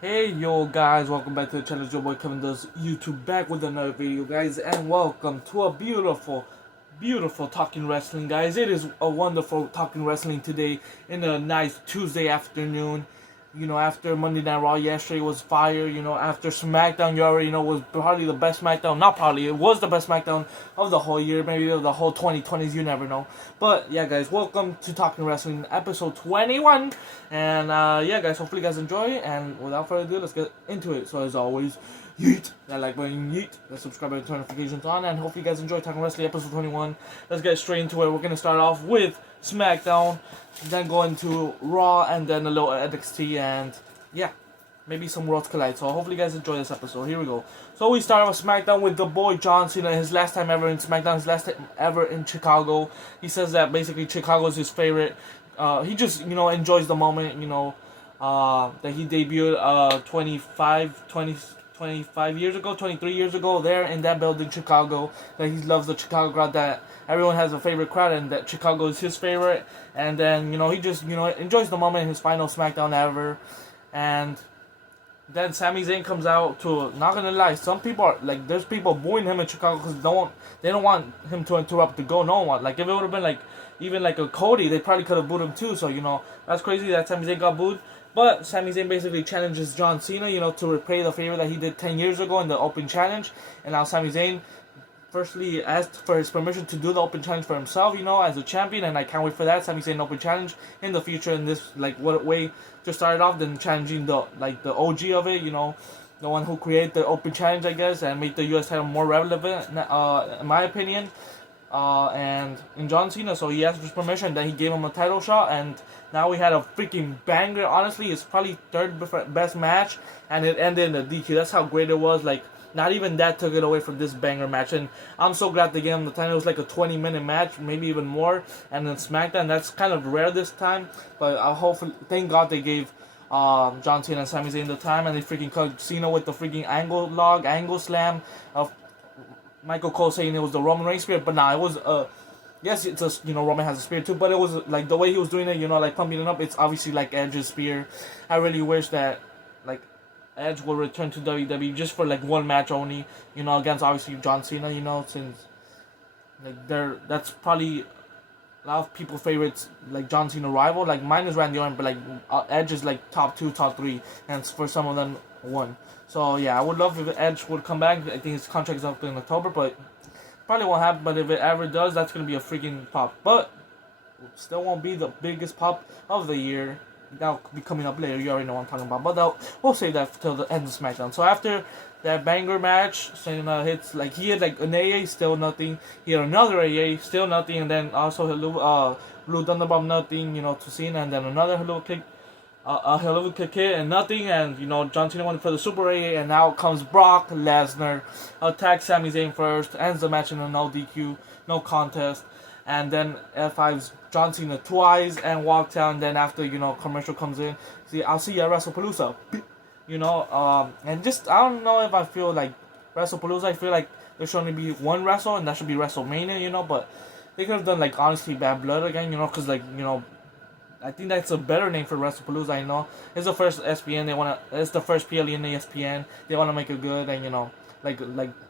Hey yo guys, welcome back to the channel. Your boy Kevin does YouTube back with another video, guys, and welcome to a beautiful Talking Wrestling, guys. It is a wonderful Talking Wrestling today in a nice Tuesday afternoon. After Monday Night Raw yesterday was fire. After SmackDown, you already know was probably the best SmackDown. Not probably, it was the best SmackDown of the whole year, maybe of the whole 2020s. You never know. But yeah, guys, welcome to Talking Wrestling, episode 21. And yeah, guys, hopefully you guys enjoy. And without further ado, let's get into it. So as always, yeet that like button, yeet that subscribe button, turn notifications on, and hopefully you guys enjoy Talking Wrestling episode 21. Let's get straight into it. We're gonna start off with SmackDown, then go into Raw, and then a little NXT, and yeah, maybe some Worlds Collide. So hopefully you guys enjoy this episode. Here we go. So we start with SmackDown with the boy John Cena, his last time ever in SmackDown, his last time ever in Chicago. He says that basically Chicago is his favorite. He just enjoys the moment. That he debuted 25 years ago, 23 years ago, there in that building, Chicago. That he loves the Chicago crowd, that everyone has a favorite crowd, and that Chicago is his favorite. And then, he just, enjoys the moment in his final SmackDown ever. And then Sami Zayn comes out to, not gonna lie, some people are, like, there's people booing him in Chicago because they don't want him to interrupt the go. No one. Like, if it would have been, like, even like a Cody, they probably could have booed him too. So, that's crazy that Sami Zayn got booed. But Sami Zayn basically challenges John Cena, to repay the favor that he did 10 years ago in the Open Challenge. And now Sami Zayn firstly asked for his permission to do the Open Challenge for himself, as a champion. And I can't wait for that. Sami Zayn Open Challenge in the future. In this, like, what way to start it off than challenging the OG of it, the one who created the Open Challenge, I guess, and made the US title more relevant, in my opinion. And in John Cena, so he asked for his permission, then he gave him a title shot, and now we had a freaking banger. Honestly, it's probably third best match, and it ended in a DQ. That's how great it was. Like, not even that took it away from this banger match, and I'm so glad they gave him the time. It was like a 20-minute match, maybe even more, and then SmackDown, that's kind of rare this time, but hopefully, thank God they gave John Cena and Sami Zayn the time, and they freaking cut Cena with the freaking angle slam of Michael Cole saying it was the Roman Reigns spirit, but nah, it was yes, it's a Roman has a spear too, but it was like the way he was doing it, like pumping it up. It's obviously like Edge's spear. I really wish that like Edge will return to WWE just for like one match only, against obviously John Cena, since like that's probably a lot of people favorites like John Cena rival. Like mine is Randy Orton, but like Edge is like top 2, top 3, and for some of them one. So yeah, I would love if Edge would come back. I think his contract is up in October, but probably won't happen. But if it ever does, that's gonna be a freaking pop. But still won't be the biggest pop of the year. That'll be coming up later. You already know what I'm talking about. But we'll save that till the end of SmackDown. So after that banger match, Cena hits, like, he had like an AA, still nothing. He had another AA, still nothing, and then also Blue Thunderbomb, nothing. To Cena, and then another hello kick. A hello kick hit and nothing, and John Cena went for the Super AA, and now comes Brock Lesnar, attacks Sami Zayn first, ends the match in a no DQ, no contest, and then F5's John Cena twice and walks out. And then after commercial comes in, I'll see you at WrestlePalooza, and just I don't know if I feel like WrestlePalooza. I feel like there should only be one wrestle, and that should be WrestleMania, but they could have done like honestly Bad Blood again, because like I think that's a better name for WrestlePalooza. I know it's the first SPN. It's the first PLE in the ESPN. They wanna make it good, and like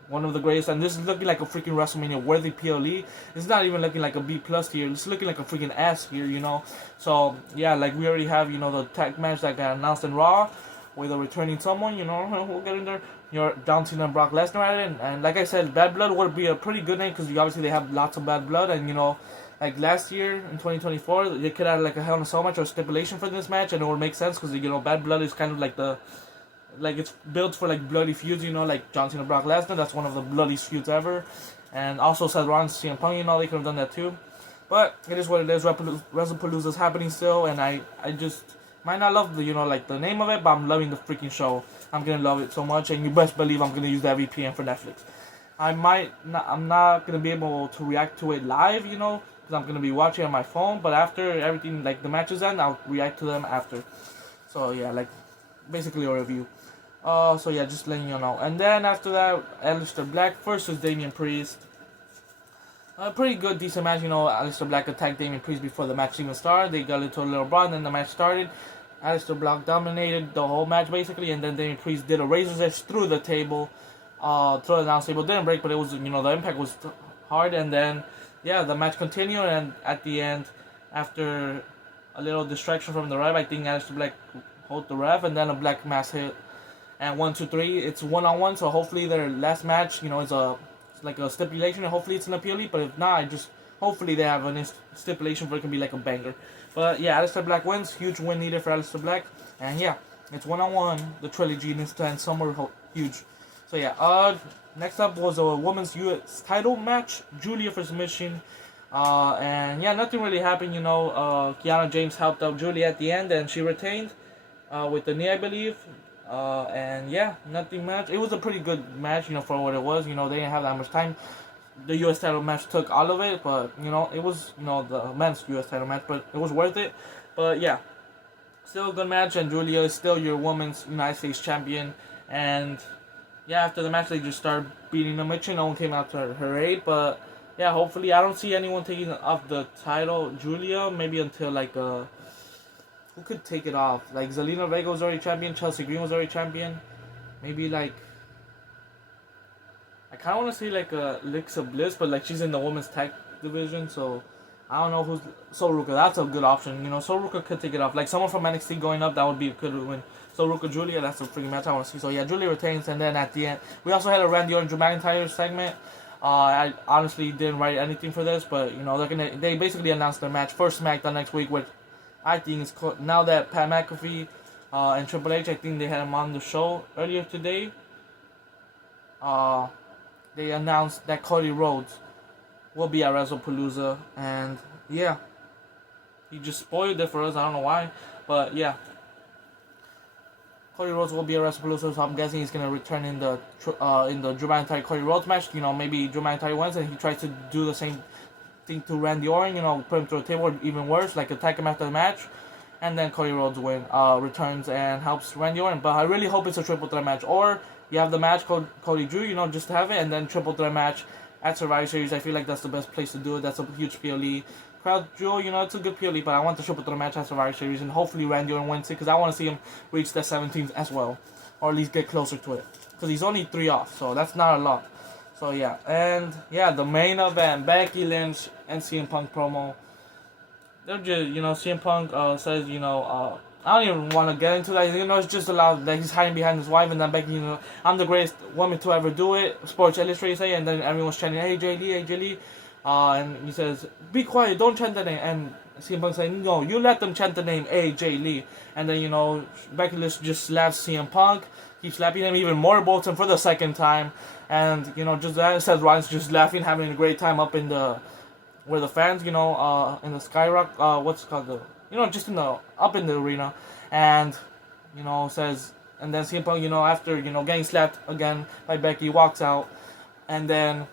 one of the greatest. And this is looking like a freaking WrestleMania worthy PLE. It's not even looking like a B plus tier. It's looking like a freaking S here. So yeah, like we already have the tag match that got announced in Raw with a returning someone. We'll get in there. John Cena and Brock Lesnar at it, and like I said, Bad Blood would be a pretty good name because obviously they have lots of bad blood, and like last year in 2024, they could have like a Hell in a Cell match or stipulation for this match, and it would make sense because Bad Blood is kind of like it's built for like bloody feuds, like John Cena, Brock Lesnar. That's one of the bloodiest feuds ever, and also Seth Rollins, CM Punk. They could have done that too, but it is what it is. WrestlePalooza is happening still, and I just might not love the like the name of it, but I'm loving the freaking show. I'm gonna love it so much, and you best believe I'm gonna use that VPN for Netflix. I'm not gonna be able to react to it live, because I'm gonna be watching on my phone. But after everything, like the matches end, I'll react to them after. So yeah, like basically a review. So yeah, just letting you know. And then after that, Aleister Black versus Damian Priest. A pretty good, decent match. Aleister Black attacked Damian Priest before the match even started. They got into a little brawl, and then the match started. Aleister Black dominated the whole match basically, and then Damian Priest did a Razor's Edge through the table, through the announce table. Didn't break, but it was, the impact was hard, and then the match continued, and at the end, after a little distraction from the ref, I think Aleister Black hold the ref, and then a Black Mass hit, and 1, 2, 3. It's 1-on-1, so hopefully their last match, it's like a stipulation, and hopefully it's an appeal, but if not, hopefully they have a stipulation for it can be like a banger. But yeah, Aleister Black wins. Huge win needed for Aleister Black. And yeah, it's 1-on-1. The trilogy needs to end somewhere huge. So yeah, next up was a women's US title match. Julia for submission. And yeah, nothing really happened, Kiana James helped out Julia at the end and she retained with the knee, I believe. And yeah, nothing much. It was a pretty good match, for what it was. They didn't have that much time. The US title match took all of it, but it was the men's US title match, but it was worth it. But yeah, still a good match, and Julia is still your women's United States champion. And yeah, after the match they just started beating the Mitchell. No one came out to her aid, but yeah, hopefully I don't see anyone taking off the title. Julia, maybe until who could take it off? Like Zelina Vega was already champion, Chelsea Green was already champion. Maybe I kind of want to say Alexa Bliss, but she's in the women's tag division, so I don't know who's Soruka. That's a good option. Soruka could take it off. Like someone from NXT going up, that would be a good win. Soruka Julia, that's a freaking match I want to see. So yeah, Julia retains, and then at the end, we also had a Randy Orton Drew McIntyre segment. I honestly didn't write anything for this, but they basically announced their match for SmackDown next week, which I think is cool. Now that Pat McAfee and Triple H, I think they had him on the show earlier today. They announced that Cody Rhodes will be at WrestlePalooza, and yeah, he just spoiled it for us. I don't know why, but yeah, Cody Rhodes will be at WrestlePalooza, so I'm guessing he's gonna return in the Drew McIntyre Cody Rhodes match. Maybe Drew McIntyre wins and he tries to do the same thing to Randy Orton. Put him through a table, or even worse, attack him after the match, and then Cody Rhodes returns and helps Randy Orton. But I really hope it's a triple threat match, or you have the match called Cody Drew, just to have it, and then triple threat match at Survivor Series. I feel like that's the best place to do it. That's a huge PLE. Crowd Jewel, it's a good PLE, but I want the triple threat match at Survivor Series, and hopefully Randy Orton wins it, because I want to see him reach that 17th as well, or at least get closer to it, because he's only 3 off, so that's not a lot. So yeah, and yeah, the main event, Becky Lynch and CM Punk promo. They're just, CM Punk says, I don't even want to get into that. It's just allowed that he's hiding behind his wife, and then Becky, I'm the greatest woman to ever do it. Sports Illustrated say, and then everyone's chanting, AJ Lee, AJ Lee. And he says, be quiet, don't chant the name. And CM Punk saying, no, you let them chant the name AJ Lee. And then, Becky Lynch just slaps CM Punk, keeps slapping him even more, bolts him for the second time. And, just that, Seth Rollins just laughing, having a great time up in where the fans, in the Skyrock, what's it called, just up in the arena, and says, and then CM Punk, after getting slapped again by Becky, walks out, and then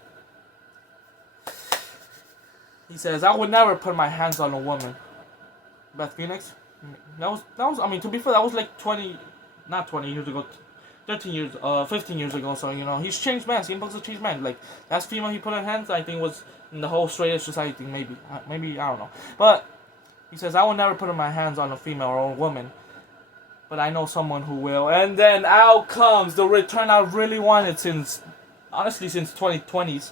he says, I would never put my hands on a woman. Beth Phoenix, that was I mean, to be fair, that was like 20 years ago, 15 years ago. So he's changed man. CM Punk's a changed man. Last female he put in hands, I think, was in the whole straight edge society thing. Maybe I don't know, but. He says, I will never put my hands on a female or a woman, but I know someone who will. And then out comes the return I really wanted since 2020s.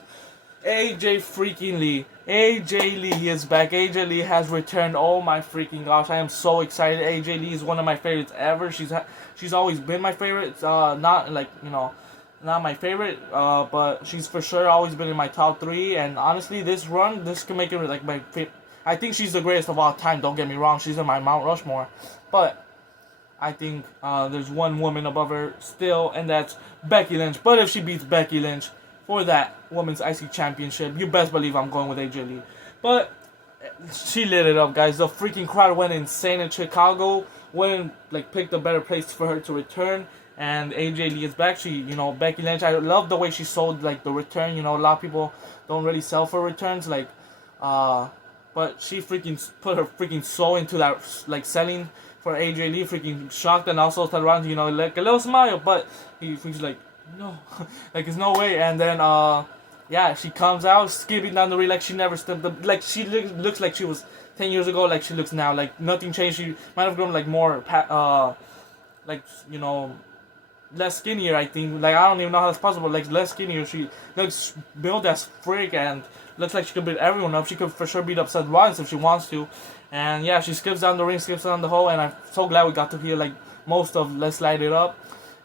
AJ freaking Lee. AJ Lee is back. AJ Lee has returned. Oh my freaking gosh, I am so excited. AJ Lee is one of my favorites ever. She's always been my favorite. Not my favorite, but she's for sure always been in my top 3. And honestly, this can make it my favorite. I think she's the greatest of all time, don't get me wrong. She's in my Mount Rushmore. But I think there's one woman above her still, and that's Becky Lynch. But if she beats Becky Lynch for that Women's IC Championship, you best believe I'm going with AJ Lee. But she lit it up, guys. The freaking crowd went insane in Chicago. Picked a better place for her to return. And AJ Lee is back. She, Becky Lynch, I love the way she sold, the return. A lot of people don't really sell for returns. But she freaking put her freaking soul into that, selling for AJ Lee, freaking shocked, and also turned around, a little smile, but he's no, there's no way. And then, she comes out, skipping down the ring like she never stepped up, she looks like she was 10 years ago like she looks now. Like nothing changed. She might have grown like more, like less skinnier. I think like I don't even know how that's possible. Like less skinnier. She looks built as frick and looks like she could beat everyone up. She could for sure beat up Seth Rollins if she wants to. And yeah, she skips down the ring, skips down the hole, and I'm so glad we got to hear like most of Let's Light It Up,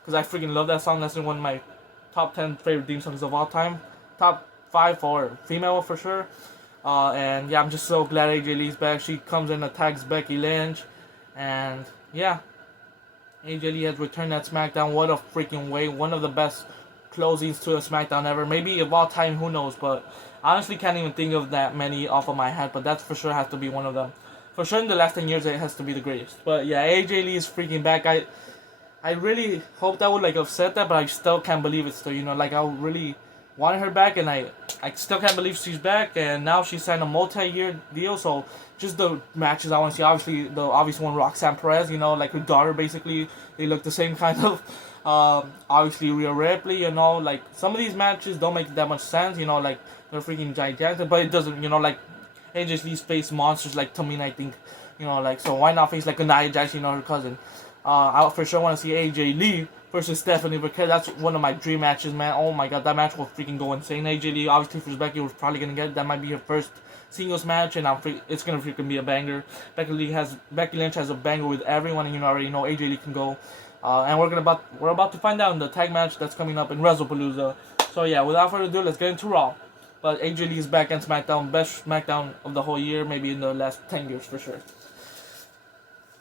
because I freaking love that song. That's one of my top 10 favorite theme songs of all time. Top 5 for female for sure. And yeah, I'm just so glad AJ Lee's back. She comes and attacks Becky Lynch, and yeah, AJ Lee has returned at SmackDown. What a freaking way! One of the best closings to a SmackDown ever. Maybe of all time, who knows? But I honestly can't even think of that many off of my head. But that's for sure has to be one of them. For sure in the last 10 years, it has to be the greatest. But yeah, AJ Lee is freaking back. I really hoped I would like have said that, but I still can't believe it still. Like I really wanted her back, and I still can't believe she's back. And now she signed a multi-year deal, so just the matches I want to see. Obviously, the obvious one, Roxanne Perez, like her daughter basically. They look the same kind of. Obviously, Rhea Ripley, like some of these matches don't make that much sense, like they're freaking gigantic, but it doesn't, like AJ Lee's face monsters like Tamina, I think, like so why not face like a Nia Jax, her cousin. I for sure want to see AJ Lee versus Stephanie Becker. That's one of my dream matches, man. Oh my god, that match will freaking go insane. AJ Lee, obviously, for Becky was probably gonna get it. That might be her first singles match, and it's gonna freaking be a banger. Becky Lynch has a banger with everyone, and already know AJ Lee can go. And we're about to find out in the tag match that's coming up in WrestlePalooza. So yeah, without further ado, let's get into Raw. But AJ Lee is back on SmackDown, best SmackDown of the whole year, maybe in the last 10 years for sure.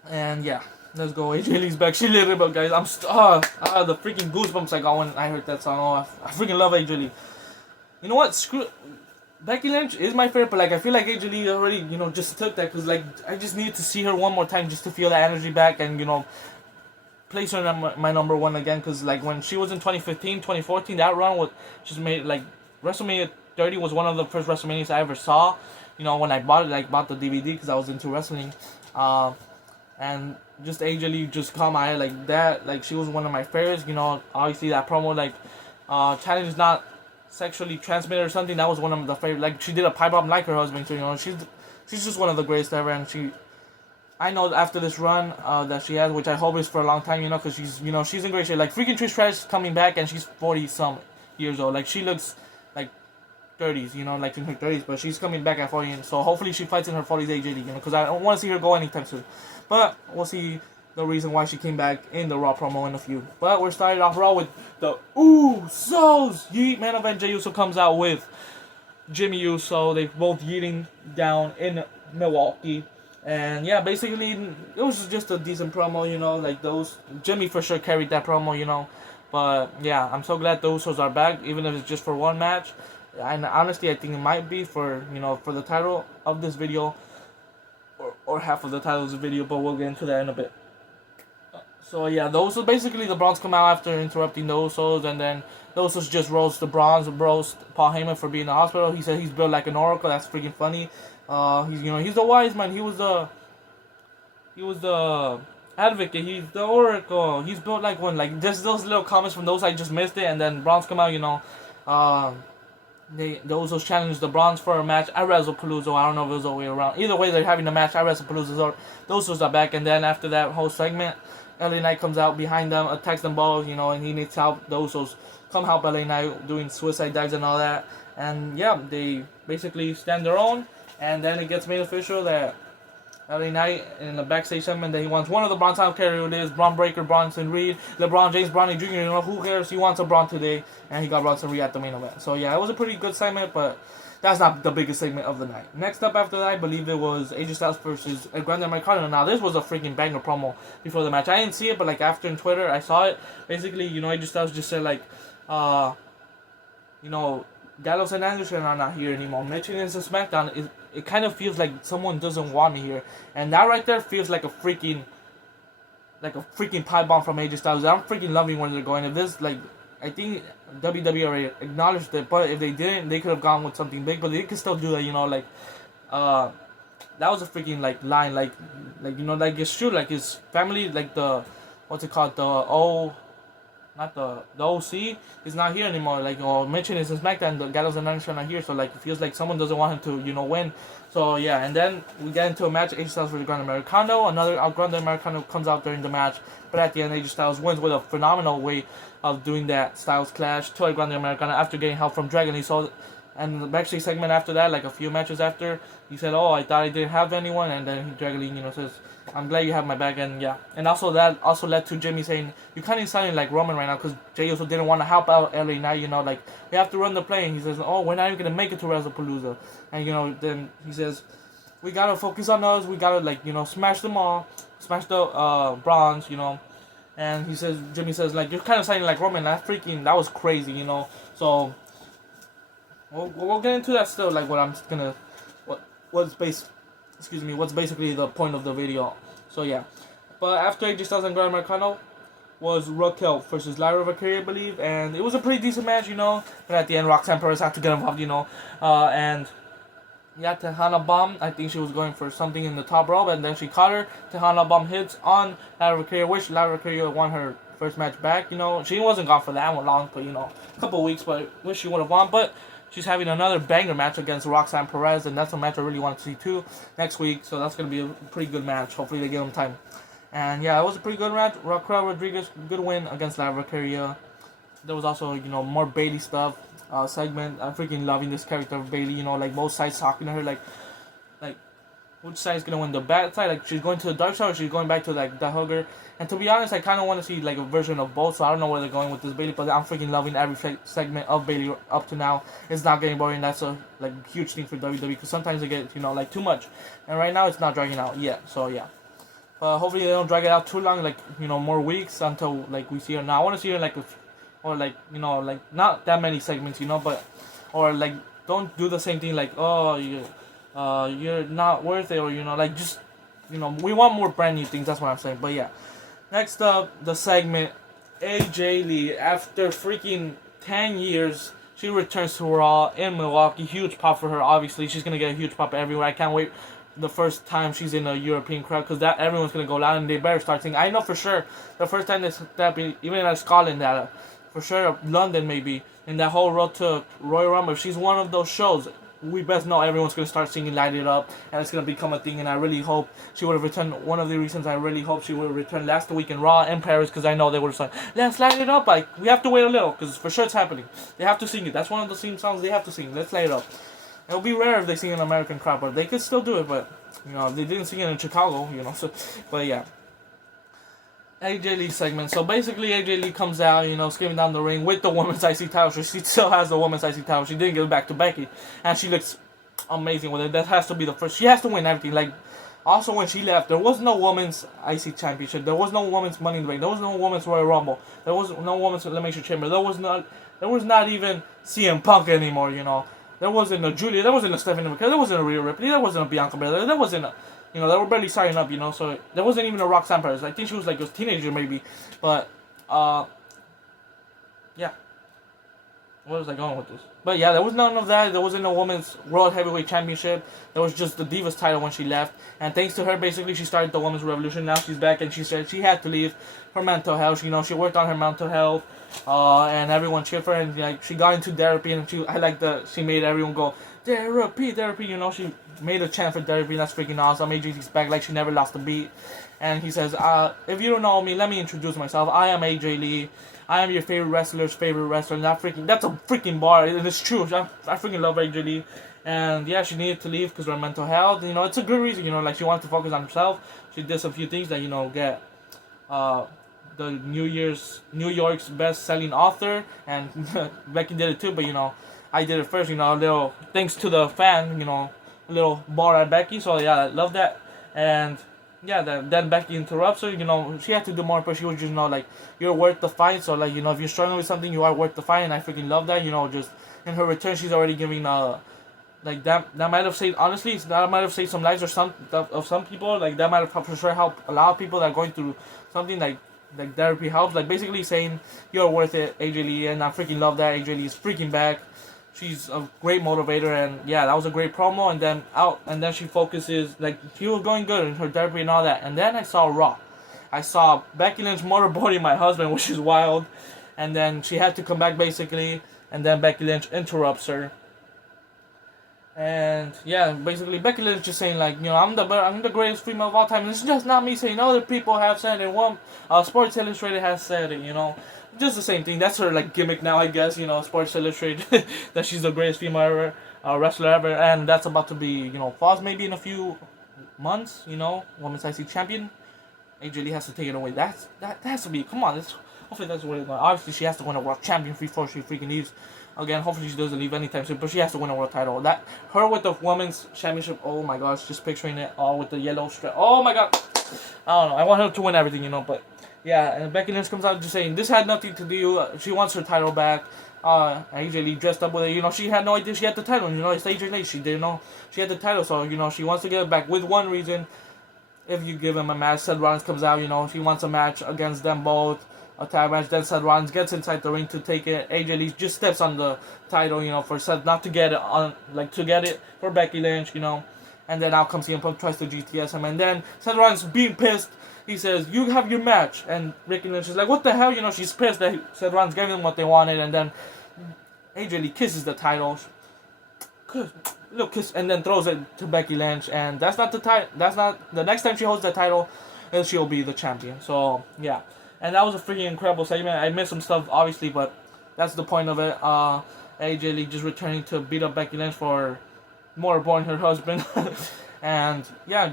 And yeah. Let's go. AJ Lee's back. She lit it up, guys. The freaking goosebumps I got when I heard that song. Oh, I freaking love AJ Lee. You know what? Screw Becky Lynch is my favorite, but like I feel like AJ Lee already, just took that, because like I just needed to see her one more time just to feel that energy back and place her in my number one again, because like when she was in 2015, 2014, that run was just made like WrestleMania 30 was one of the first WrestleManias I ever saw. When I bought the DVD because I was into wrestling. And just AJ Lee just caught my eye like that. Like she was one of my favorites. Obviously that promo like challenge is not sexually transmitted or something. That was one of the favorite. Like she did a pipe bomb like her husband. So she's just one of the greatest ever. And I know after this run that she has, which I hope is for a long time. Because she's she's in great shape. Like freaking Trish Stratus coming back, and she's 40 some years old. Like she looks like 30s, like in her 30s, but she's coming back at 40, so hopefully she fights in her 40s AJ Lee, because I don't want to see her go anytime soon. But we'll see the reason why she came back in the Raw promo in a few. But we're starting off Raw with the Usos. Yeet, main event, Jey Uso comes out with Jimmy Uso. They both yeeting down in Milwaukee. And yeah, basically, it was just a decent promo, like those. Jimmy for sure carried that promo, But yeah, I'm so glad the Usos are back, even if it's just for one match. And honestly, I think it might be for the title of this video, or half of the title of this video, but we'll get into that in a bit. So yeah, the Usos, basically the Brawns come out after interrupting the Usos, and then the Usos just roast the Brawns, roast Paul Heyman for being in the hospital. He said he's built like an oracle. That's freaking funny. He's the wise man. He was the advocate. He's the oracle. He's built like one. Like just those little comments from those, I just missed it, and then Brawns come out. The Usos challenged the Brawns for a match at WrestlePalooza. I don't know if it was the way around. Either way, they're having a match at WrestlePalooza. So the Usos are back, and then after that whole segment, LA Knight comes out behind them, attacks them both, and he needs help. The Usos come help LA Knight doing suicide dives and all that. And yeah, they basically stand their own, and then it gets made official that LA Knight in the backstage segment that he wants one of the Brawns. I don't care who it is, Braun Breaker, Bronson Reed, LeBron James, Bronny Jr., who cares? He wants a Braun today, and he got Bronson Reed at the main event. So yeah, it was a pretty good segment, but that's not the biggest segment of the night. Next up after that, I believe it was AJ Styles versus Grande Marcano. Now this was a freaking banger promo before the match. I didn't see it, but like after on Twitter, I saw it. Basically, AJ Styles just said like, Gallows and Anderson are not here anymore. Mentioning this in SmackDown, it kind of feels like someone doesn't want me here, and that right there feels like a freaking pipe bomb from AJ Styles. I'm freaking loving where they're going. If this I think WWE already acknowledged it, but if they didn't, they could have gone with something big. But they could still do that, that was a freaking line, it's true. Like his family, like the what's it called, not the OC is not here anymore. Like, Mitchell is in SmackDown, the Gallows and Anderson are here, so like it feels like someone doesn't want him to win. So yeah, and then we get into a match. AJ Styles versus Grande Americano. Another Grande Americano comes out during the match, but at the end, AJ Styles wins with a phenomenal way of doing that Styles Clash to a Grande Americano after getting help from Dragon. He saw. And the backstage segment after that, like a few matches after, he said, "Oh, I thought I didn't have anyone," and then Dragon Lee, says, "I'm glad you have my back," and yeah, and also that also led to Jimmy saying, "You kind of sounding like Roman right now," because Jey Uso didn't want to help out LA now, like we have to run the play, and he says, "Oh, we're not even gonna make it to WrestlePalooza," and then he says, "We gotta focus on us, we gotta smash them all, smash the bronze, and Jimmy says, like, you're kind of sounding like Roman. That was crazy, so. We'll get into that still, like what's basically the point of the video. So yeah, but after AJ Styles and Grande Americano was Raquel versus Lyra Valkyria, I believe, and it was a pretty decent match, but at the end Roxanne Perez had to get involved, and yeah, Tejana Bomb, I think she was going for something in the top rope, and then she caught her. Tejana Bomb hits on Lyra Valkyria, which Lyra Valkyria won her first match back, she wasn't gone for that one long, but a couple weeks, but wish she would have won, but she's having another banger match against Roxanne Perez, and that's a match I really want to see too next week. So that's going to be a pretty good match. Hopefully they give them time. And yeah, it was a pretty good match. Raquel Rodriguez, good win against Lyra Valkyria. There was also, more Bayley stuff segment. I'm freaking loving this character of Bayley. Like both sides talking to her, like which side is gonna win, the bad side? Like she's going to the dark side, or she's going back to like the hugger. And to be honest, I kind of want to see like a version of both. So I don't know where they're going with this Bayley, but I'm freaking loving every segment of Bayley up to now. It's not getting boring. That's a huge thing for WWE, because sometimes they get too much, and right now it's not dragging out yet. So yeah, but hopefully they don't drag it out too long, like more weeks until like we see her now. I want to see her not that many segments, but or like don't do the same thing like, oh, you're not worth it, or just we want more brand new things. That's what I'm saying. But yeah, next up, the segment, AJ Lee, after freaking 10 years, she returns to Raw in Milwaukee. Huge pop for her. Obviously, she's gonna get a huge pop everywhere. I can't wait the first time she's in a European crowd, because that everyone's gonna go loud, and they better start singing. I know for sure the first time they step in, even at Scotland, that for sure London maybe, in that whole road to Royal Rumble, if she's one of those shows, we best know everyone's going to start singing Light It Up, and it's going to become a thing, and I really hope she would have returned. One of the reasons I really hope she would have returned last week in Raw and Paris, because I know they would have said, let's light it up. Like, we have to wait a little, because for sure it's happening. They have to sing it. That's one of the theme songs they have to sing. Let's light it up. It'll be rare if they sing an American crowd, but they could still do it, but, they didn't sing it in Chicago, so, but yeah. AJ Lee segment. So basically, AJ Lee comes out, screaming down the ring with the women's IC title. So she still has the women's IC title. She didn't give it back to Becky, and she looks amazing with it. That has to be the first. She has to win everything. Like, also when she left, there was no women's IC championship. There was no women's Money in the Bank. There was no women's Royal Rumble. There was no women's Elimination Chamber. There was not even CM Punk anymore. There wasn't a Julia. There wasn't a Stephanie McMahon. There wasn't a Rhea Ripley. There wasn't a Bianca Belair. There wasn't a. They were barely signing up, so there wasn't even a Roxanne Perez. I think she was like a teenager maybe, but, yeah. Where was I going with this? But yeah, there was none of that. There wasn't a women's World Heavyweight Championship. There was just the Divas title when she left. And thanks to her, basically, she started the women's revolution. Now she's back, and she said she had to leave for mental health. She worked on her mental health, and everyone cheered for her. And she got into therapy, and she made everyone go, therapy. She made a chant for therapy. That's freaking awesome. AJ's back like she never lost a beat. And he says, if you don't know me, let me introduce myself. I am AJ Lee. I am your favorite wrestler's favorite wrestler. And that's a freaking bar. And it's true. I freaking love AJ Lee. And yeah, she needed to leave because of her mental health. It's a good reason. She wanted to focus on herself. She did some few things that, get the New York's best-selling author. And Becky did it too. But, I did it first. A little thanks to the fan, a little bar at Becky. So yeah, I love that. And yeah, then Becky interrupts her. She had to do more, but she was just, you're worth the fight. So, if you're struggling with something, you are worth the fight, and I freaking love that. Just in her return, she's already giving, that might have saved, honestly, that might have saved some lives of some people. That might have for sure helped a lot of people that are going through something like therapy helps. Basically saying, you're worth it, AJ Lee, and I freaking love that. AJ Lee is freaking back. She's a great motivator, and yeah, that was a great promo. And then she focuses, she was going good in her therapy and all that. And then I saw Raw. I saw Becky Lynch motorboating my husband, which is wild. and then she had to come back basically, and then Becky Lynch interrupts her. And yeah, basically Becky Lynch just saying like, I'm the greatest female of all time. And it's just not me saying, other people have said it. One, Sports Illustrated has said it. Just the same thing. That's her like gimmick now, I guess. Sports Illustrated that she's the greatest female ever, wrestler ever, and that's about to be false maybe in a few months. Women's IC champion. AJ Lee has to take it away. That has to be. Come on, hopefully that's what it's going. Obviously, she has to win a world champion before she freaking leaves. Again, hopefully she doesn't leave anytime soon, but she has to win a world title. Her with the women's championship. Oh my gosh, just picturing it all with the yellow strap. Oh my god, I don't know. I want her to win everything, but yeah. And Becky Lynch comes out just saying this had nothing to do. She wants her title back. AJ Lee dressed up with it. She had no idea she had the title. It's AJ Lee. She didn't know she had the title, so she wants to get it back with one reason. If you give him a match, Seth Rollins comes out. She wants a match against them both. A tag match, then Seth Rollins gets inside the ring to take it. AJ Lee just steps on the title, for Seth not to get it on, to get it for Becky Lynch, and then out comes CM Punk, tries to GTS him, and then Seth Rollins being pissed, he says, "You have your match," and Becky Lynch is like, "What the hell?" She's pissed that Seth Rollins gave them what they wanted, and then AJ Lee kisses the title, little kiss, and then throws it to Becky Lynch, and that's not the next time she holds that title, she'll be the champion. So yeah. And that was a freaking incredible segment. I missed some stuff, obviously, but that's the point of it. AJ Lee just returning to beat up Becky Lynch for more boring her husband. And, yeah,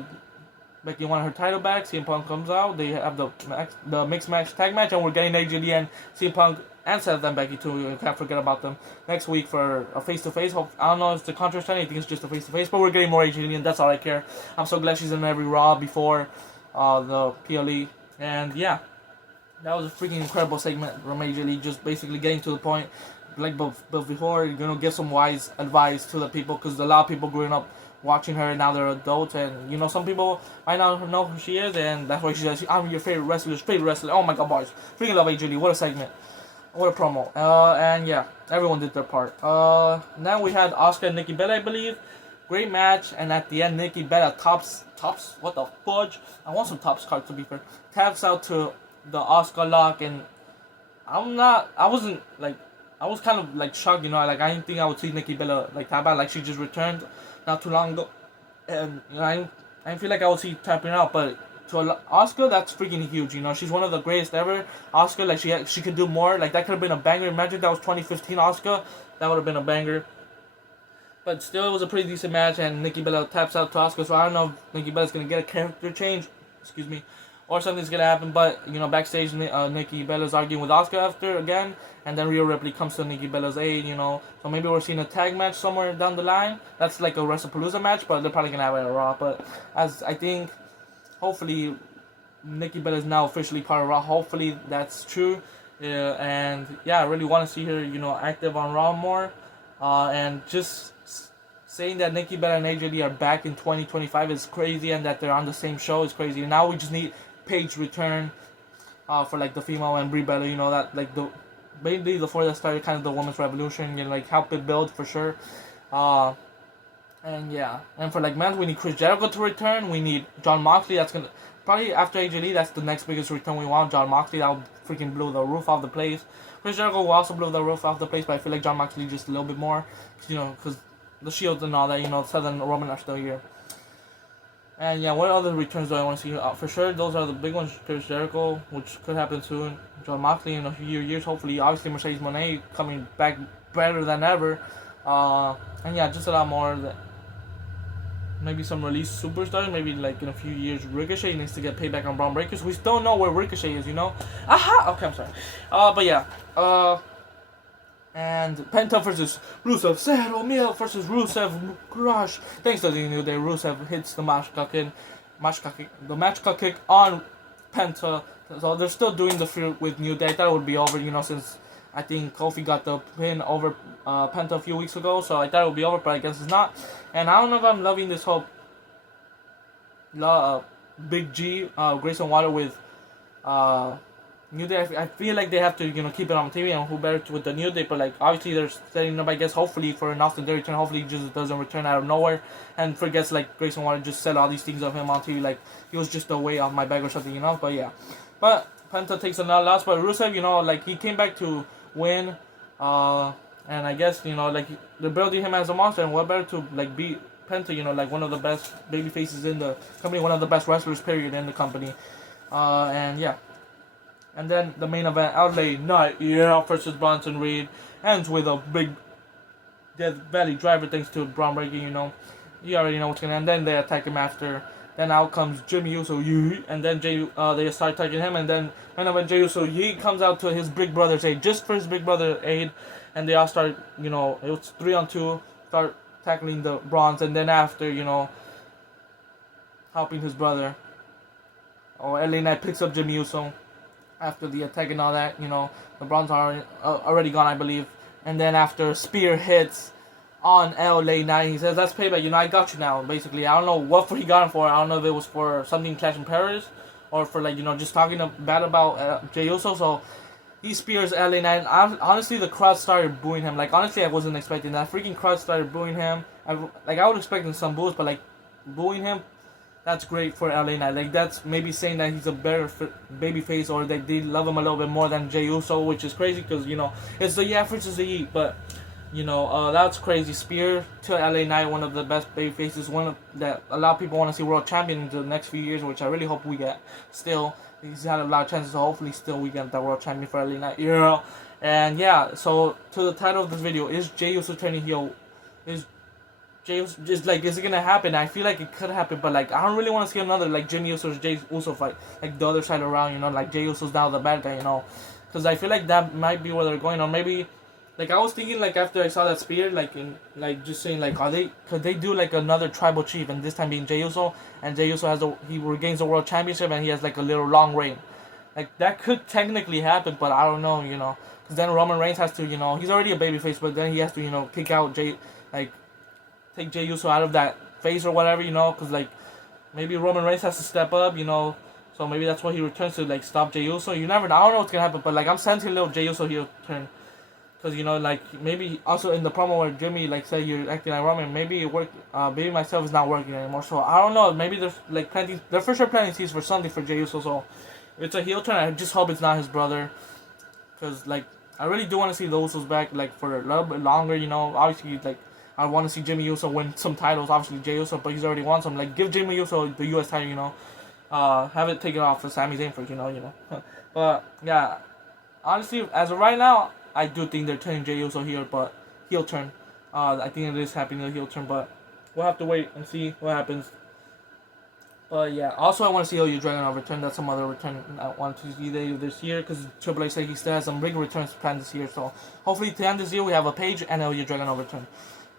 Becky won her title back. CM Punk comes out. They have the mixed match tag match, and we're getting AJ Lee and CM Punk and Seth and Becky, too. You can't forget about them next week for a face-to-face. I don't know if it's the contract or anything. It's just a face-to-face, but we're getting more AJ Lee, and that's all I care. I'm so glad she's in every Raw before the PLE. And, yeah. That was a freaking incredible segment from AJ Lee, just basically getting to the point. But before, give some wise advice to the people, because a lot of people growing up watching her, now they're adults, and, some people might not know who she is, and that's why she says, "I'm your favorite wrestler. Oh my god, boys. Freaking love AJ Lee. What a segment. What a promo. And yeah, everyone did their part. Now we had Asuka and Nikki Bella, I believe. Great match, and at the end, Nikki Bella tops, what the fudge? I want some tops card, to be fair. Taps out to the Asuka lock, and I was kind of shocked, I didn't think I would see Nikki Bella tap out, she just returned not too long ago, and I didn't feel like I would see tapping out, but to Asuka, that's freaking huge, she's one of the greatest ever. Asuka, she could do more, that could have been a banger. Imagine that was 2015 Asuka, that would have been a banger. But still, it was a pretty decent match, and Nikki Bella taps out to Asuka, so I don't know if Nikki Bella's gonna get a character change, or something's gonna happen, but backstage, Nikki Bella's arguing with Asuka after again, and then Rhea Ripley comes to Nikki Bella's aid, so maybe we're seeing a tag match somewhere down the line. That's like a WrestlePalooza match, but they're probably gonna have it at Raw. But as I think, hopefully, Nikki Bella is now officially part of Raw. Hopefully that's true, and yeah, I really want to see her, active on Raw more, and just saying that Nikki Bella and AJ Lee are back in 2025 is crazy, and that they're on the same show is crazy. Now we just need Paige return for the female, and Brie Bella, that mainly before that started kind of the women's revolution, help it build for sure. And yeah, and for men, we need Chris Jericho to return. We need Jon Moxley. That's gonna probably after AJ Lee, that's the next biggest return we want. Jon Moxley, that'll freaking blow the roof off the place. Chris Jericho will also blow the roof off the place, but I feel like Jon Moxley just a little bit more, because the Shield and all that, Seth and Roman are still here. And yeah, what other returns do I want to see? For sure, those are the big ones. Chris Jericho, which could happen soon. Jon Moxley in a few years, hopefully. Obviously, Mercedes Moné coming back better than ever. And yeah, just a lot more. Maybe some released superstars. Maybe in a few years, Ricochet needs to get payback on Braun Breakers. We still know where Ricochet is, Aha! Okay, I'm sorry. But yeah. And Penta versus Rusev, Cero Mil versus Rusev, Crush. Thanks to the New Day, Rusev hits the matchka kick on Penta. So they're still doing the feud with New Day. I thought it would be over, since I think Kofi got the pin over Penta a few weeks ago. So I thought it would be over, but I guess it's not. And I don't know if I'm loving this whole Big G, Grayson Waller with New Day. I feel like they have to, keep it on TV, and who better with the New Day, but obviously they're setting up, I guess, hopefully for an Austin Theory return. Hopefully he just doesn't return out of nowhere and forgets Grayson Waller just said all these things of him on TV, he was just away off my bag or something, but yeah. But Penta takes another loss, but Rusev, like he came back to win, and I guess like they're building him as a monster, and what better to like beat Penta, like one of the best baby faces in the company, one of the best wrestlers period in the company, and yeah. And then the main event, LA Knight, versus Bronson Reed, ends with a big Death Valley driver thanks to Braun Breaking, You already know what's gonna end. Then they attack him after. Then out comes Jimmy Uso, and then they start attacking him, and then when Jey Uso, comes out to his big brother's aid, just for his big brother aid, and they all start, it was 3-on-2, start tackling the Bronze, and then after, helping his brother. LA Knight picks up Jimmy Uso after the attack and all that, the Bronze are already gone, I believe. And then after Spear hits on LA Knight, he says, "That's payback, I got you now," basically. I don't know what he got him for. I don't know if it was for something Clash in Paris, or for, just talking bad about Jey Uso. So he spears LA Knight. Honestly, the crowd started booing him. Honestly, I wasn't expecting that. Freaking crowd started booing him. I would expect some boos, but, booing him, that's great for LA Knight. That's maybe saying that he's a better babyface, or that they love him a little bit more than Jey Uso, which is crazy because, it's the versus the Yeet. But, that's crazy. Spear to LA Knight, one of the best babyfaces, that a lot of people want to see world champion in the next few years, which I really hope we get. Still, he's had a lot of chances, so hopefully still we get that world champion for LA Knight. And yeah, so to the title of this video, is Jey Uso turning heel? Is it gonna happen? I feel like it could happen, but I don't really want to see another Jimmy Uso versus Jey Uso fight, the other side around, Jey Uso's now the bad guy, because I feel like that might be where they're going, or maybe, I was thinking after I saw that spear, just saying could they do another tribal chief, and this time being Jey Uso, and Jey Uso he regains the world championship, and he has a little long reign, that could technically happen, but I don't know, because then Roman Reigns has to, he's already a babyface, but then he has to, kick out take Jey Uso out of that phase or whatever, because maybe Roman Reigns has to step up, so maybe that's why he returns to stop Jey Uso. You never know. I don't know what's gonna happen, but I'm sensing a little Jey Uso heel turn, because maybe also in the promo where Jimmy said you're acting like Roman, maybe it worked. Maybe myself is not working anymore, so I don't know. Maybe there's they're for sure planting seeds for something for Jey Uso. So it's a heel turn. I just hope it's not his brother, because I really do want to see the Usos back for a little bit longer. Obviously I want to see Jimmy Uso win some titles, obviously Jey Uso, but he's already won some. Give Jimmy Uso the U.S. title, have it taken off for Sami Zayn But, yeah, honestly, as of right now, I do think they're turning Jey Uso here, but heel turn. I think it is happening, a heel turn, but we'll have to wait and see what happens. But, yeah, also I want to see Ilya Dragunov return. That's some other return I want to see this year, because Triple H said he still has some big returns planned this year. So, hopefully, to end this year, we have a Page and Ilya Dragunov return.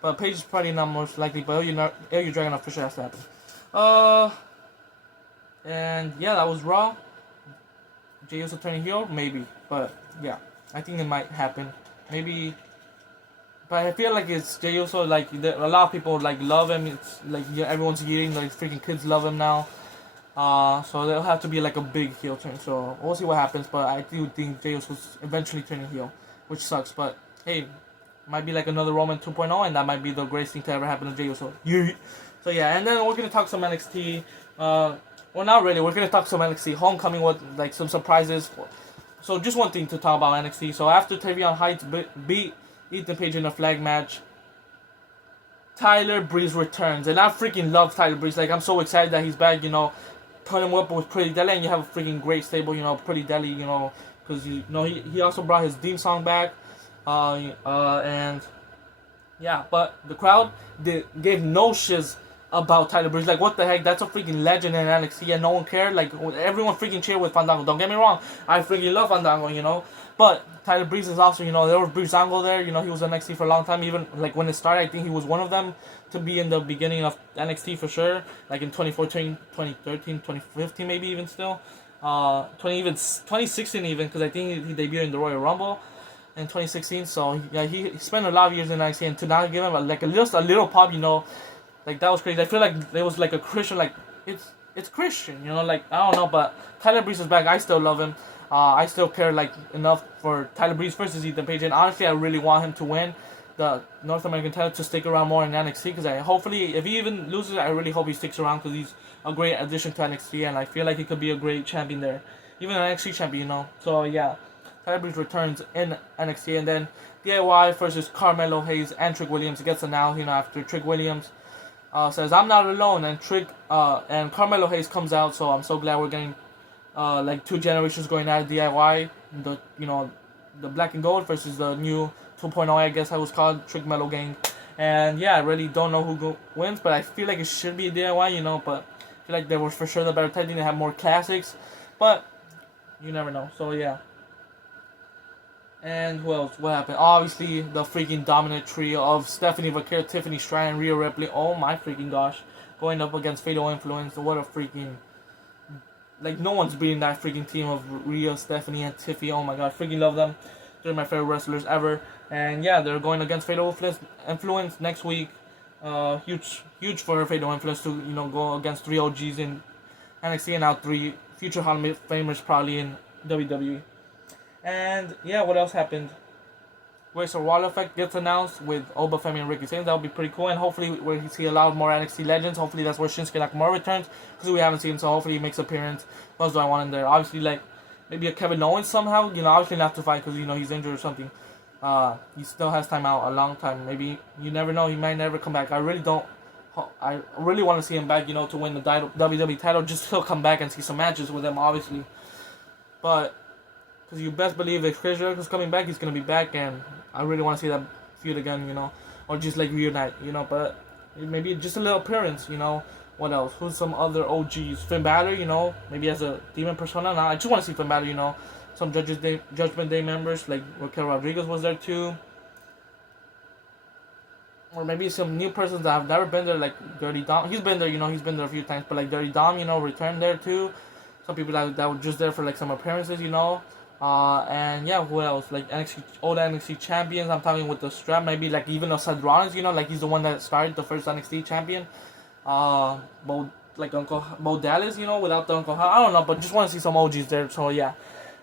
But Page is probably not most likely, but Ilya Dragunov for sure has to happen. And yeah, that was Raw. Jey Uso turning heel? Maybe. But yeah, I think it might happen. Maybe. But I feel like it's Jey Uso, a lot of people love him. It's everyone's eating, freaking kids love him now. So there'll have to be a big heel turn. So we'll see what happens, but I do think Jey Uso's eventually turning heel, which sucks, but hey, might be another Roman 2.0, and that might be the greatest thing to ever happen to Jey Uso. So yeah, and then we're gonna talk some NXT. Well, not really. We're gonna talk some NXT Homecoming with some surprises. So just one thing to talk about NXT. So after Tavion Heights beat Ethan Page in a flag match, Tyler Breeze returns, and I freaking love Tyler Breeze. I'm so excited that he's back. Put him up with Pretty Deadly, and you have a freaking great stable. Pretty Deadly. Because he also brought his theme song back. And yeah, but the crowd gave no shiz about Tyler Breeze. What the heck? That's a freaking legend in NXT, and no one cared. Everyone freaking cheered with Fandango. Don't get me wrong, I freaking love Fandango, But Tyler Breeze is also, there was Breezango there. He was in NXT for a long time. Even when it started, I think he was one of them to be in the beginning of NXT for sure. In 2014, 2013, 2015, maybe even still. 2016 even, because I think he debuted in the Royal Rumble in 2016. So yeah, he spent a lot of years in NXT, and to now give him just a little pop, that was crazy. I feel like it was a Christian, it's Christian, I don't know, but Tyler Breeze is back. I still love him. I still care enough for Tyler Breeze versus Ethan Page, and honestly, I really want him to win the North American title, to stick around more in NXT, because hopefully, if he even loses, I really hope he sticks around, because he's a great addition to NXT, and I feel like he could be a great champion there. even an NXT champion, you know. So yeah, Tyler Breeze returns in NXT, and then DIY versus Carmelo Hayes and Trick Williams. It gets announced, you know, after Trick Williams says I'm not alone, and and Carmelo Hayes comes out. So I'm so glad we're getting like two generations going at DIY. The black and gold versus the new 2.0, I guess I was called Trick Mellow Gang. And yeah, I really don't know who wins, but I feel like it should be DIY, you know. But I feel like they were for sure the better tag team. They have more classics, but you never know. So yeah. And who else? What happened? Obviously, the freaking dominant trio of Stephanie Vaquero, Tiffany Stratton, Rhea Ripley. Oh my freaking gosh. Going up against Fatal Influence. What a freaking... Like, no one's beating that freaking team of Rhea, Stephanie, and Tiffy. Oh my god, freaking love them. They're my favorite wrestlers ever. And yeah, they're going against Fatal Influence next week. Huge for Fatal Influence to, you know, go against 3 OGs in NXT and now 3 future Hall of Famers probably in WWE. And yeah, what else happened? Grayson Waller Effect gets announced with Oba Femi and Ricky Sainz. That would be pretty cool. And hopefully we see a lot more NXT legends. Hopefully that's where Shinsuke Nakamura returns, because we haven't seen him. So hopefully he makes an appearance. What else do I want in there? Obviously, like maybe a Kevin Owens somehow. You know, obviously not to fight because, you know, he's injured or something. He still has time out, a long time. Maybe, you never know. He might never come back. I really want to see him back, you know, to win the WWE title. Just to come back and see some matches with him, obviously. But because you best believe if Chris Jericho's coming back, he's going to be back, and I really want to see that feud again, you know, or just like reunite, you know, but maybe just a little appearance, you know. What else? Who's some other OGs? Finn Balor, you know, maybe as a demon persona. Now I just want to see Finn Balor, you know. Some Judgment Day members like Raquel Rodriguez was there too, or maybe some new persons that have never been there, like Dirty Dom. He's been there, you know, he's been there a few times, but like Dirty Dom, you know, returned there too. Some people that were just there for like some appearances, you know. And yeah, who else? Like old NXT champions. I'm talking with the strap. Maybe like even a Seth Rollins. You know, like he's the one that started the first NXT champion. Like Uncle Bo Dallas. You know, without the Uncle. I don't know, but just want to see some OGs there. So yeah,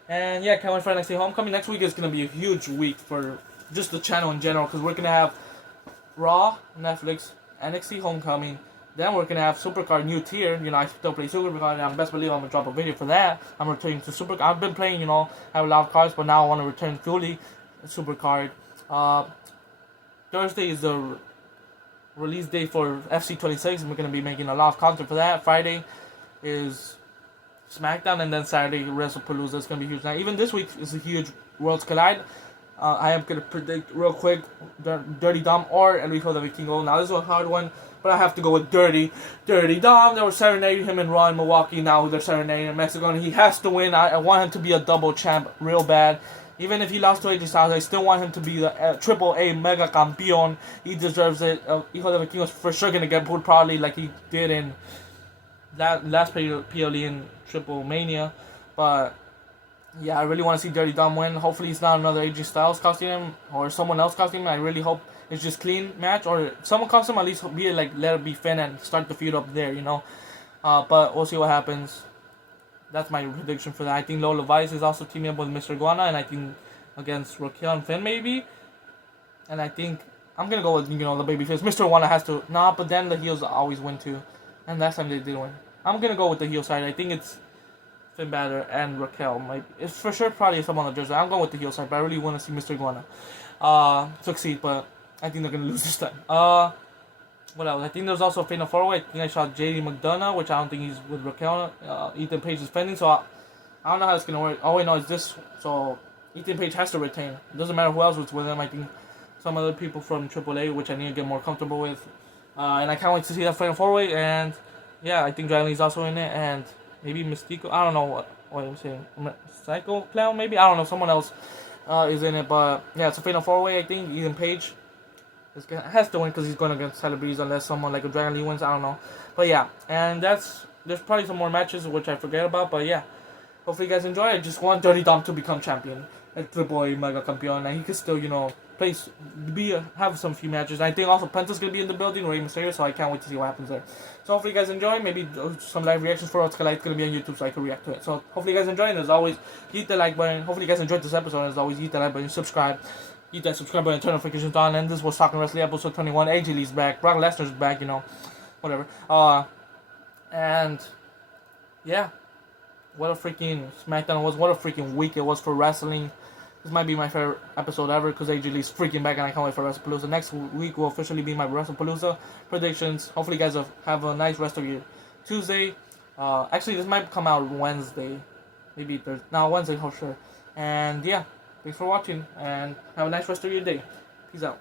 and yeah, can't wait for NXT Homecoming next week. Is gonna be a huge week for just the channel in general, because we're gonna have Raw, Netflix, NXT Homecoming. Then we're gonna have Supercard new tier. You know, I still play Supercard, and I best believe I'm gonna drop a video for that. I'm returning to Supercard. I've been playing, you know, I have a lot of cards, but now I want to return fully Supercard. Thursday is the release day for FC26, and we're gonna be making a lot of content for that. Friday is SmackDown, and then Saturday WrestlePalooza. It's gonna be huge. Now, even this week is a huge Worlds Collide. I am gonna predict real quick Dirty Dom or El Hijo de Vikingo. Now this is a hard one, but I have to go with Dirty Dom. They were serenading him in Raw in Milwaukee. Now they're serenading in Mexico, and he has to win. I want him to be a double champ real bad. Even if he lost to AJ Styles, I still want him to be the AAA Mega Campeon. He deserves it. Hijo de Vikingo is for sure gonna get pulled probably like he did in that last PLE in Triple Mania, but. Yeah, I really want to see Dirty Dom win. Hopefully it's not another AJ Styles costing him or someone else costing him. I really hope it's just clean match, or someone cost him, at least be like let it be Finn and start the feud up there, you know. But we'll see what happens. That's my prediction for that. I think Lola Vice is also teaming up with Mr. Iguana, and I think against Raquel and Finn maybe. And I think I'm gonna go with, you know, the babyface. Mr. Iguana has to but then the heels always win too, and last time they did win. I'm gonna go with the heel side. I think it's Finn Balor and Raquel. It's for sure probably someone on the jersey. I'm going with the heel side, but I really want to see Mr. Iguana succeed, but I think they're going to lose this time. What else? I think there's also a Fatal 4-Way. I think I shot JD McDonough, which I don't think he's with Raquel. Ethan Page is defending, so I don't know how it's going to work. All I know is this, so Ethan Page has to retain. It doesn't matter who else was with him. I think some other people from AAA, which I need to get more comfortable with. And I can't wait to see that Fatal 4-Way, and yeah, I think Dragon Lee's also in it, and maybe Mystico. I don't know what I'm saying. Psycho Clown, maybe? I don't know. Someone else is in it. But yeah, it's a Fatal 4-Way, I think. Ethan Page has to win because he's going against Tyler Breeze, unless someone like a Dragon Lee wins. I don't know. But yeah, and there's probably some more matches which I forget about. But yeah, hopefully you guys enjoy. I just want Dirty Dom to become champion. At Triple A Mega Campeon. And he could still, you know, have some few matches. I think also Penta's gonna be in the building, Rey Mysterio, so I can't wait to see what happens there. So hopefully you guys enjoy. Maybe some live reactions for Worlds Collide. It's gonna be on YouTube, so I can react to it. So hopefully you guys enjoy. And as always, hit the like button. Hopefully you guys enjoyed this episode. And as always, hit the like button, subscribe, hit that subscribe button, turn notifications on. And this was Talking Wrestling episode 21. AJ Lee's back, Brock Lesnar's back. You know, whatever. And yeah. what a freaking SmackDown was. What a freaking week it was for wrestling. This might be my favorite episode ever because AJ Lee's freaking back and I can't wait for WrestlePalooza. Next week will officially be my WrestlePalooza predictions. Hopefully you guys have a nice rest of your Tuesday. Actually, this might come out Wednesday. Maybe Thursday. No, Wednesday for sure. And yeah, thanks for watching and have a nice rest of your day. Peace out.